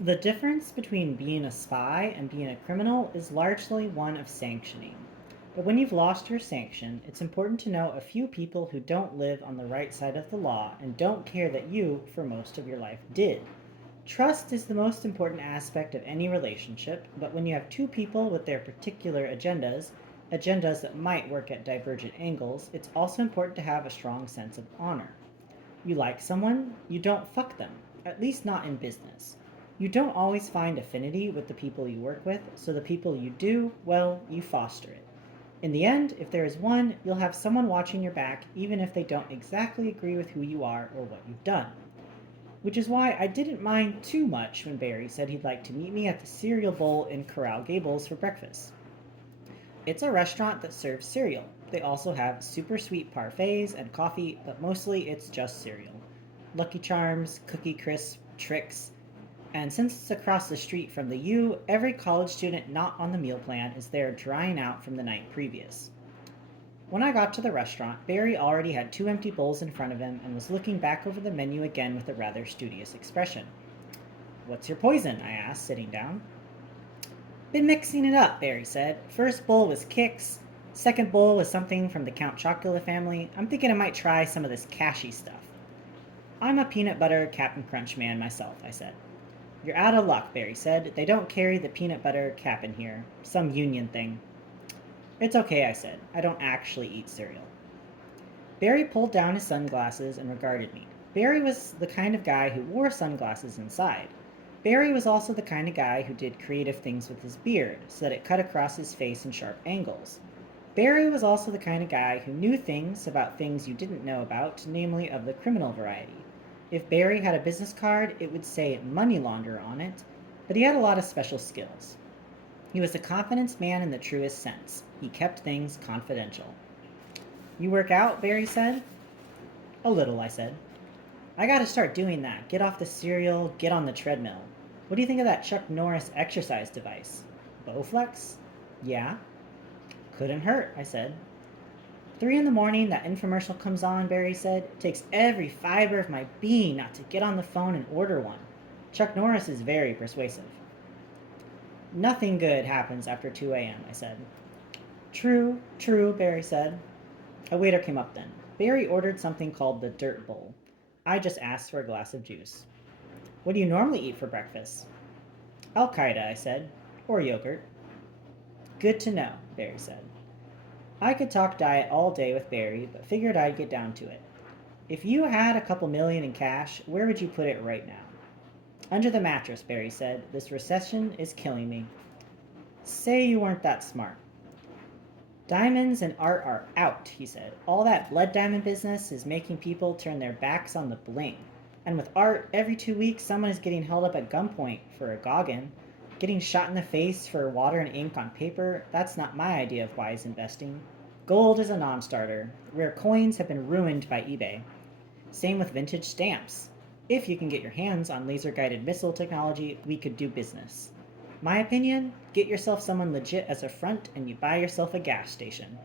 The difference between being a spy and being a criminal is largely one of sanctioning. But when you've lost your sanction, it's important to know a few people who don't live on the right side of the law and don't care that you, for most of your life, did. Trust is the most important aspect of any relationship, but when you have two people with their particular agendas that might work at divergent angles, it's also important to have a strong sense of honor. You like someone, you don't fuck them, at least not in business. You don't always find affinity with the people you work with, so the people you do, well, you foster it. In the end, if there is one, you'll have someone watching your back even if they don't exactly agree with who you are or what you've done. Which is why I didn't mind too much when Barry said he'd like to meet me at the Cereal Bowl in Coral Gables for breakfast. It's a restaurant that serves cereal. They also have super sweet parfaits and coffee, but mostly it's just cereal. Lucky Charms, Cookie Crisp, Tricks, and since it's across the street from the U, every college student not on the meal plan is there drying out from the night previous. When I got to the restaurant, Barry already had two empty bowls in front of him and was looking back over the menu again with a rather studious expression. What's your poison? I asked, sitting down. Been mixing it up, Barry said. First bowl was Kix, second bowl was something from the Count Chocula family. I'm thinking I might try some of this cashy stuff. I'm a peanut butter Captain Crunch man myself, I said. You're out of luck, Barry said. They don't carry the peanut butter cap in here. Some union thing. It's okay, I said. I don't actually eat cereal. Barry pulled down his sunglasses and regarded me. Barry was the kind of guy who wore sunglasses inside. Barry was also the kind of guy who did creative things with his beard so that it cut across his face in sharp angles. Barry was also the kind of guy who knew things about things you didn't know about, namely of the criminal variety. If Barry had a business card, it would say money launderer on it, but he had a lot of special skills. He was a confidence man in the truest sense. He kept things confidential. You work out? Barry said. A little, I said. I gotta start doing that. Get off the cereal, get on the treadmill. What do you think of that Chuck Norris exercise device? Bowflex? Yeah. Couldn't hurt, I said. 3 in the morning, that infomercial comes on, Barry said. It takes every fiber of my being not to get on the phone and order one. Chuck Norris is very persuasive. Nothing good happens after 2 a.m., I said. True, true, Barry said. A waiter came up then. Barry ordered something called the Dirt Bowl. I just asked for a glass of juice. What do you normally eat for breakfast? Al Qaeda, I said. Or yogurt. Good to know, Barry said. I could talk diet all day with Barry, but figured I'd get down to it. If you had a couple million in cash, where would you put it right now? Under the mattress, Barry said. This recession is killing me. Say you weren't that smart. Diamonds and art are out, he said. All that blood diamond business is making people turn their backs on the bling. And with art, every 2 weeks someone is getting held up at gunpoint for a Gauguin. Getting shot in the face for water and ink on paper, that's not my idea of wise investing. Gold is a non starter. Rare coins have been ruined by eBay. Same with vintage stamps. If you can get your hands on laser guided missile technology, we could do business. My opinion, get yourself someone legit as a front and you buy yourself a gas station.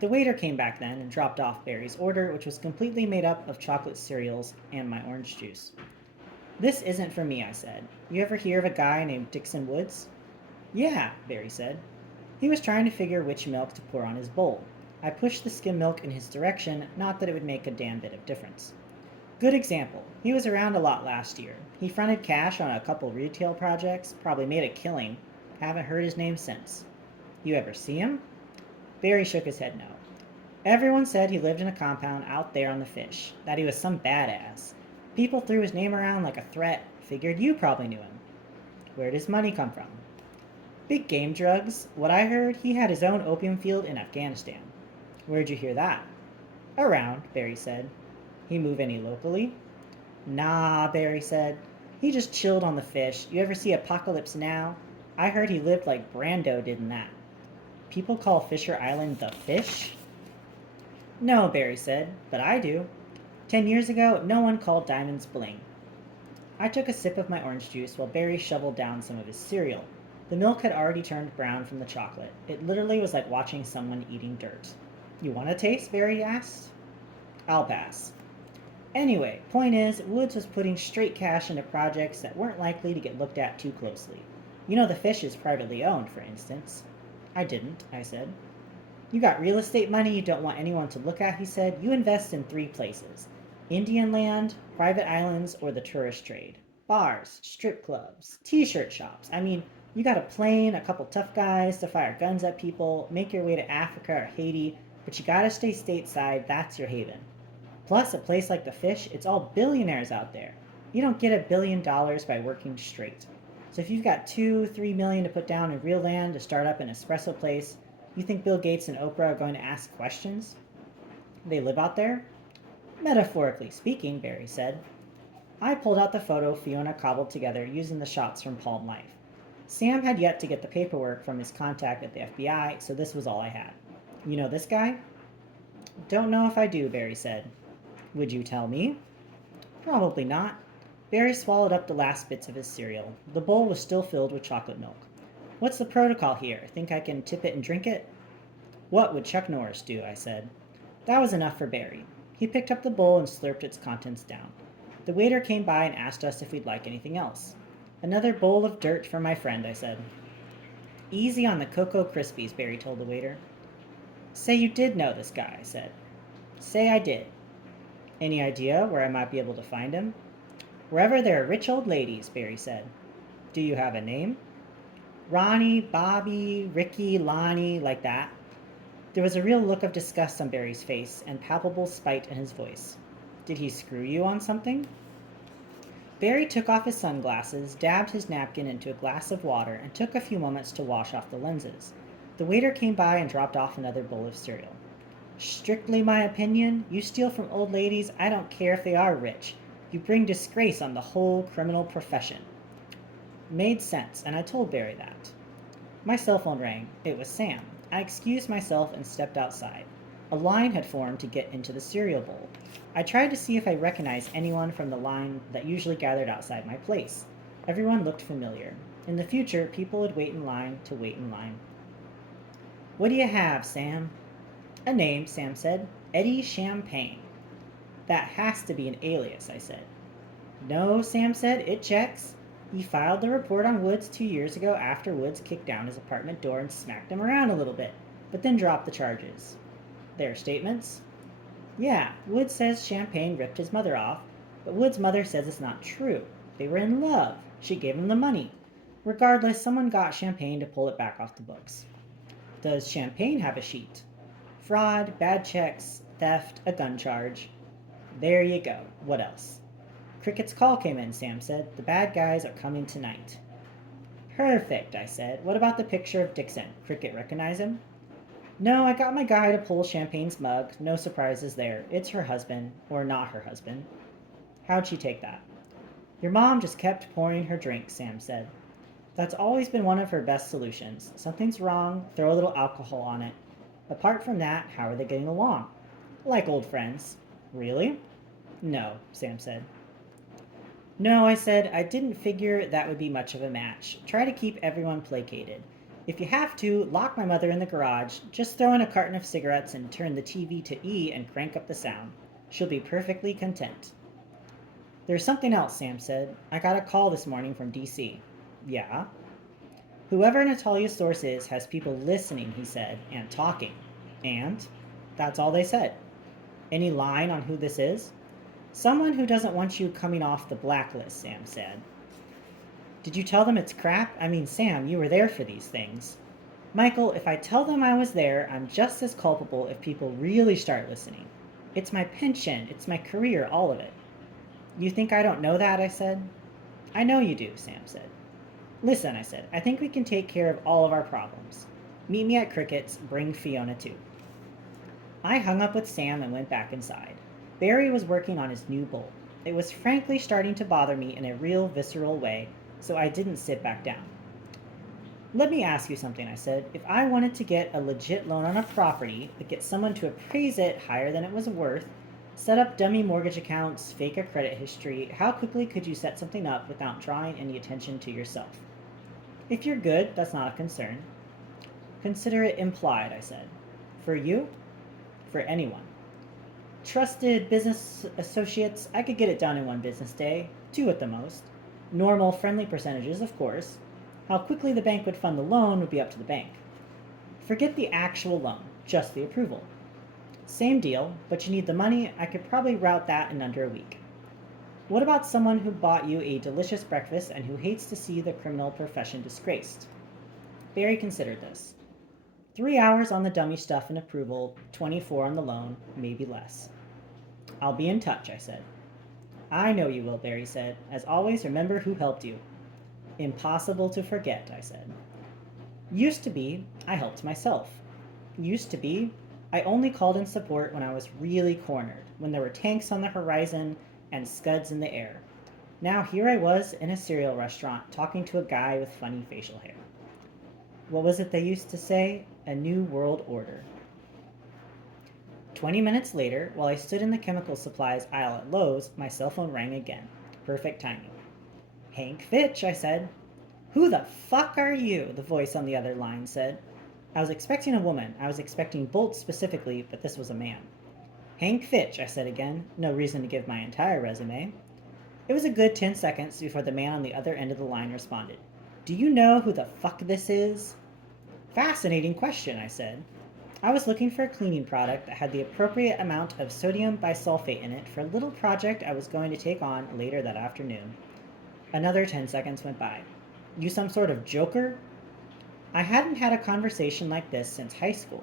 The waiter came back then and dropped off Barry's order, which was completely made up of chocolate cereals and my orange juice. This isn't for me, I said. You ever hear of a guy named Dixon Woods? Yeah, Barry said. He was trying to figure which milk to pour on his bowl. I pushed the skim milk in his direction, not that it would make a damn bit of difference. Good example. He was around a lot last year. He fronted cash on a couple retail projects, probably made a killing. Haven't heard his name since. You ever see him? Barry shook his head no. Everyone said he lived in a compound out there on the fish, that he was some badass. People threw his name around like a threat, figured you probably knew him. Where'd his money come from? Big game drugs. What I heard, he had his own opium field in Afghanistan. Where'd you hear that? Around, Barry said. He move any locally? Nah, Barry said. He just chilled on the fish. You ever see Apocalypse Now? I heard he lived like Brando did in that. People call Fisher Island the fish? No, Barry said, but I do. 10 years ago, no one called diamonds bling. I took a sip of my orange juice while Barry shoveled down some of his cereal. The milk had already turned brown from the chocolate. It literally was like watching someone eating dirt. You want a taste? Barry asked. I'll pass. Anyway, point is, Woods was putting straight cash into projects that weren't likely to get looked at too closely. You know the fish is privately owned, for instance. I didn't, I said. You got real estate money you don't want anyone to look at, he said. You invest in three places: Indian land, private islands, or the tourist trade. Bars, strip clubs, t-shirt shops. I mean, you got a plane, a couple tough guys to fire guns at people, make your way to Africa or Haiti, but you gotta stay stateside, that's your haven. Plus, a place like the fish, it's all billionaires out there. You don't get $1 billion by working straight. So if you've got 2, 3 million to put down in real land to start up an espresso place, you think Bill Gates and Oprah are going to ask questions? They live out there? Metaphorically speaking, Barry said. I pulled out the photo Fiona cobbled together using the shots from Palm Life. Sam had yet to get the paperwork from his contact at the FBI, so this was all I had. You know this guy? Don't know if I do, Barry said. Would you tell me? Probably not. Barry swallowed up the last bits of his cereal. The bowl was still filled with chocolate milk. What's the protocol here? Think I can tip it and drink it? What would Chuck Norris do? I said. That was enough for Barry. He picked up the bowl and slurped its contents down. The waiter came by and asked us if we'd like anything else. Another bowl of dirt for my friend, I said. Easy on the Cocoa Krispies, Barry told the waiter. Say you did know this guy, I said. Say I did. Any idea where I might be able to find him? Wherever there are rich old ladies, Barry said. Do you have a name? Ronnie, Bobby, Ricky, Lonnie, like that. There was a real look of disgust on Barry's face and palpable spite in his voice. Did he screw you on something? Barry took off his sunglasses, dabbed his napkin into a glass of water, and took a few moments to wash off the lenses. The waiter came by and dropped off another bowl of cereal. Strictly my opinion, you steal from old ladies, I don't care if they are rich. You bring disgrace on the whole criminal profession. Made sense, and I told Barry that. My cell phone rang. It was Sam. I excused myself and stepped outside. A line had formed to get into the cereal bowl. I tried to see if I recognized anyone from the line that usually gathered outside my place. Everyone looked familiar. In the future, people would wait in line to wait in line. What do you have, Sam? A name, Sam said. Eddie Champagne. That has to be an alias, I said. No, Sam said, it checks. He filed the report on Woods 2 years ago after Woods kicked down his apartment door and smacked him around a little bit, but then dropped the charges. Their statements? Yeah, Woods says Champagne ripped his mother off, but Woods' mother says it's not true. They were in love. She gave him the money. Regardless, someone got Champagne to pull it back off the books. Does Champagne have a sheet? Fraud, bad checks, theft, a gun charge. There you go. What else? Cricket's call came in, Sam said. The bad guys are coming tonight. Perfect, I said. What about the picture of Dixon? Cricket recognize him? No, I got my guy to pull Champagne's mug. No surprises there. It's her husband, or not her husband. How'd she take that? Your mom just kept pouring her drink, Sam said. That's always been one of her best solutions. Something's wrong, throw a little alcohol on it. Apart from that, how are they getting along? Like old friends. Really? No, Sam said. No, I said, I didn't figure that would be much of a match. Try to keep everyone placated. If you have to, lock my mother in the garage, just throw in a carton of cigarettes and turn the TV to E and crank up the sound. She'll be perfectly content. There's something else, Sam said. I got a call this morning from DC. Yeah? Whoever Natalia's source is has people listening, he said, and talking. And? That's all they said. Any line on who this is? Someone who doesn't want you coming off the blacklist, Sam said. Did you tell them it's crap? I mean, Sam, you were there for these things. Michael, if I tell them I was there, I'm just as culpable if people really start listening. It's my pension, it's my career, all of it. You think I don't know that? I said. I know you do, Sam said. Listen, I said, I think we can take care of all of our problems. Meet me at Cricket's, bring Fiona too. I hung up with Sam and went back inside. Barry was working on his new bowl. It was frankly starting to bother me in a real visceral way, so I didn't sit back down. Let me ask you something, I said. If I wanted to get a legit loan on a property, but get someone to appraise it higher than it was worth, set up dummy mortgage accounts, fake a credit history, how quickly could you set something up without drawing any attention to yourself? If you're good, that's not a concern. Consider it implied, I said. For you? For anyone. Trusted business associates, I could get it done in one business day, two at the most. Normal, friendly percentages, of course. How quickly the bank would fund the loan would be up to the bank. Forget the actual loan, just the approval. Same deal, but you need the money. I could probably route that in under a week. What about someone who bought you a delicious breakfast and who hates to see the criminal profession disgraced? Barry considered this. 3 hours on the dummy stuff and approval, 24 on the loan, maybe less. I'll be in touch, I said. I know you will, Barry said. As always, remember who helped you. Impossible to forget, I said. Used to be, I helped myself. Used to be, I only called in support when I was really cornered, when there were tanks on the horizon and scuds in the air. Now here I was in a cereal restaurant talking to a guy with funny facial hair. What was it they used to say? A new world order. 20 minutes later, while I stood in the chemical supplies aisle at Lowe's, my cell phone rang again. Perfect timing. Hank Fitch, I said. Who the fuck are you? The voice on the other line said. I was expecting a woman. I was expecting Bolt specifically, but this was a man. Hank Fitch, I said again. No reason to give my entire resume. It was a good 10 seconds before the man on the other end of the line responded. Do you know who the fuck this is? Fascinating question, I said. I was looking for a cleaning product that had the appropriate amount of sodium bisulfate in it for a little project I was going to take on later that afternoon. Another 10 seconds went by. You some sort of joker? I hadn't had a conversation like this since high school.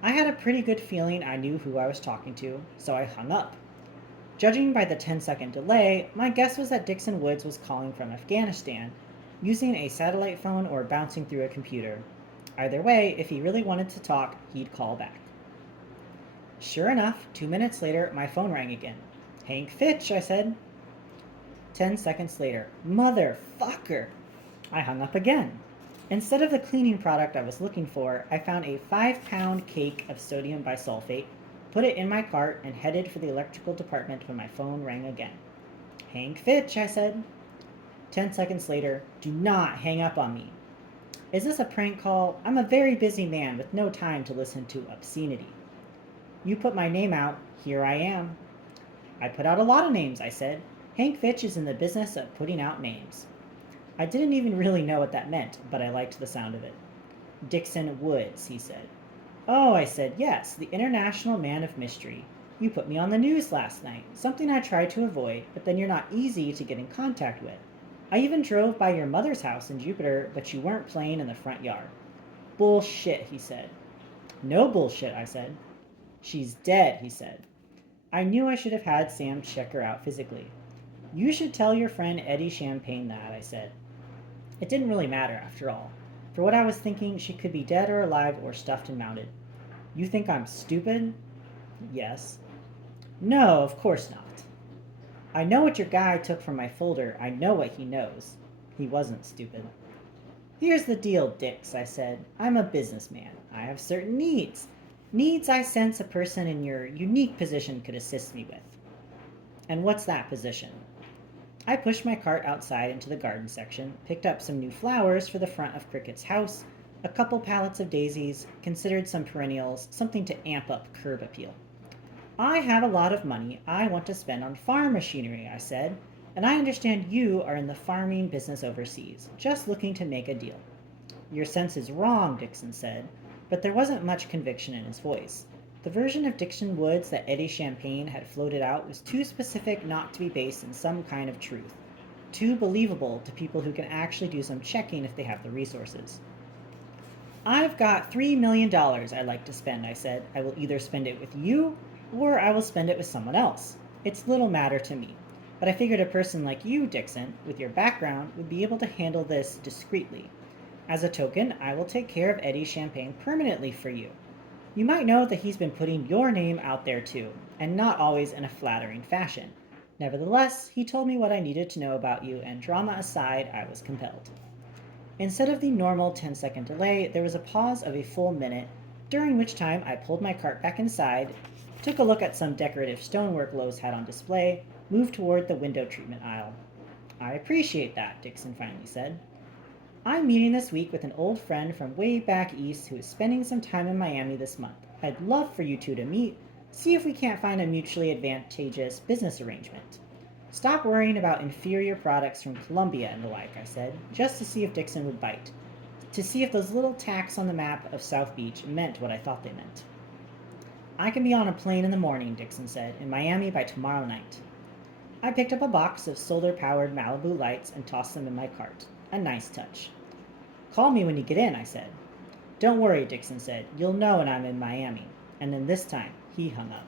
I had a pretty good feeling I knew who I was talking to, so I hung up. Judging by the 10-second delay, my guess was that Dixon Woods was calling from Afghanistan, using a satellite phone or bouncing through a computer. Either way, if he really wanted to talk, he'd call back. Sure enough, 2 minutes later, my phone rang again. Hank Fitch, I said. 10 seconds later, motherfucker! I hung up again. Instead of the cleaning product I was looking for, I found a 5-pound cake of sodium bisulfate, put it in my cart, and headed for the electrical department when my phone rang again. Hank Fitch, I said. 10 seconds later, do not hang up on me. Is this a prank call? I'm a very busy man with no time to listen to obscenity. You put my name out, here I am. I put out a lot of names, I said. Hank Fitch is in the business of putting out names. I didn't even really know what that meant, but I liked the sound of it. Dixon Woods, he said. Oh, I said, yes, the international man of mystery. You put me on the news last night, something I tried to avoid, but then you're not easy to get in contact with. I even drove by your mother's house in Jupiter, but you weren't playing in the front yard. Bullshit, he said. No bullshit, I said. She's dead, he said. I knew I should have had Sam check her out physically. You should tell your friend Eddie Champagne that, I said. It didn't really matter, after all. For what I was thinking, she could be dead or alive or stuffed and mounted. You think I'm stupid? Yes. No, of course not. I know what your guy took from my folder. I know what he knows. He wasn't stupid. Here's the deal, Dix, I said. I'm a businessman. I have certain needs. Needs I sense a person in your unique position could assist me with. And what's that position? I pushed my cart outside into the garden section, picked up some new flowers for the front of Cricket's house, a couple pallets of daisies, considered some perennials, something to amp up curb appeal. I have a lot of money I want to spend on farm machinery, I said, and I understand you are in the farming business overseas, just looking to make a deal. Your sense is wrong, Dixon said, but there wasn't much conviction in his voice. The version of Dixon Woods that Eddie Champagne had floated out was too specific not to be based in some kind of truth, too believable to people who can actually do some checking if they have the resources. I've got $3 million I'd like to spend, I said. I will either spend it with you or I will spend it with someone else. It's little matter to me. But I figured a person like you, Dixon, with your background, would be able to handle this discreetly. As a token, I will take care of Eddie Champagne permanently for you. You might know that he's been putting your name out there too, and not always in a flattering fashion. Nevertheless, he told me what I needed to know about you, and drama aside, I was compelled. Instead of the normal 10-second delay, there was a pause of a full minute, during which time I pulled my cart back inside, took a look at some decorative stonework Lowe's had on display, moved toward the window treatment aisle. I appreciate that, Dixon finally said. I'm meeting this week with an old friend from way back east who is spending some time in Miami this month. I'd love for you two to meet, See if we can't find a mutually advantageous business arrangement. Stop worrying about inferior products from Colombia and the like, I said, just to see if Dixon would bite. To see if those little tacks on the map of South Beach meant what I thought they meant. I can be on a plane in the morning, Dixon said, in Miami by tomorrow night. I picked up a box of solar-powered Malibu lights and tossed them in my cart. A nice touch. Call me when you get in, I said. Don't worry, Dixon said. You'll know when I'm in Miami. And then this time, he hung up.